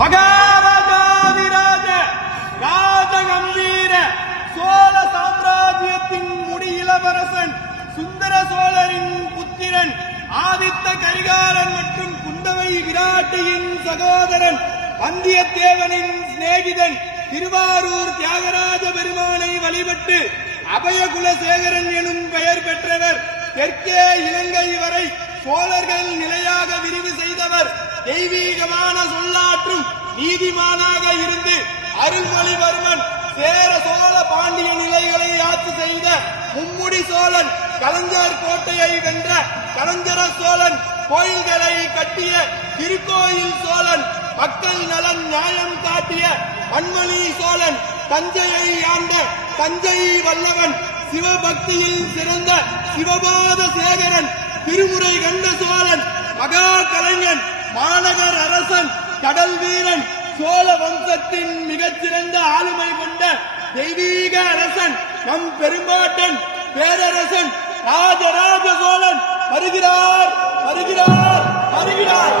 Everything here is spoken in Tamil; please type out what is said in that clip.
மகாராஜாதிராஜ ராஜகம்பீர சோழ சாம்ராஜ்யத்தின் முடியிலவரசன் சுந்தர சோழரின் புத்திரன் ஆதித்த கரிகாலன் மற்றும் குந்தவை விராட்டியின் சகோதரன் வந்தியத்தேவனின் சிநேகிதன் திருவாரூர் தியாகராஜ பெருமானை வழிபட்டு அபயகுலசேகரன் எனும் பெயர் பெற்றவர். தெற்கே இலங்கை வரை சோழர்கள் நிலையாக விரிவு செய்தவர். தெய்வீகமான சொல்லாற்றும் நீதிமானாக இருந்து அருள்மொழிவர்மன் சேர சோழ பாண்டிய நிலைகளை ஆட்சி செய்த மும்முடி சோழன், கலைஞர் கோட்டையை வென்ற கலைஞர சோழன், கோயில்களை கட்டிய திருக்கோயில் சோழன், மக்கள் நலன் நியாயம் காட்டிய மண்மொழி சோழன், தஞ்சையை ஆண்ட தஞ்சை வல்லவன், சிவபக்தியில் சிறந்த சிவபாத சேகரன், திருமுறை கண்ட சோழன், மகா கலைஞன், மாநகர் அரசன், கடல் வீரன், சோழ வம்சத்தின் மிகச்சிறந்த ஆளுமை கொண்ட தெய்வீக அரசன், நம் பெரும்பாட்டன் பேரரசன் ராஜராஜ சோழன் வருகிறார் வருகிறார் வருகிறார்.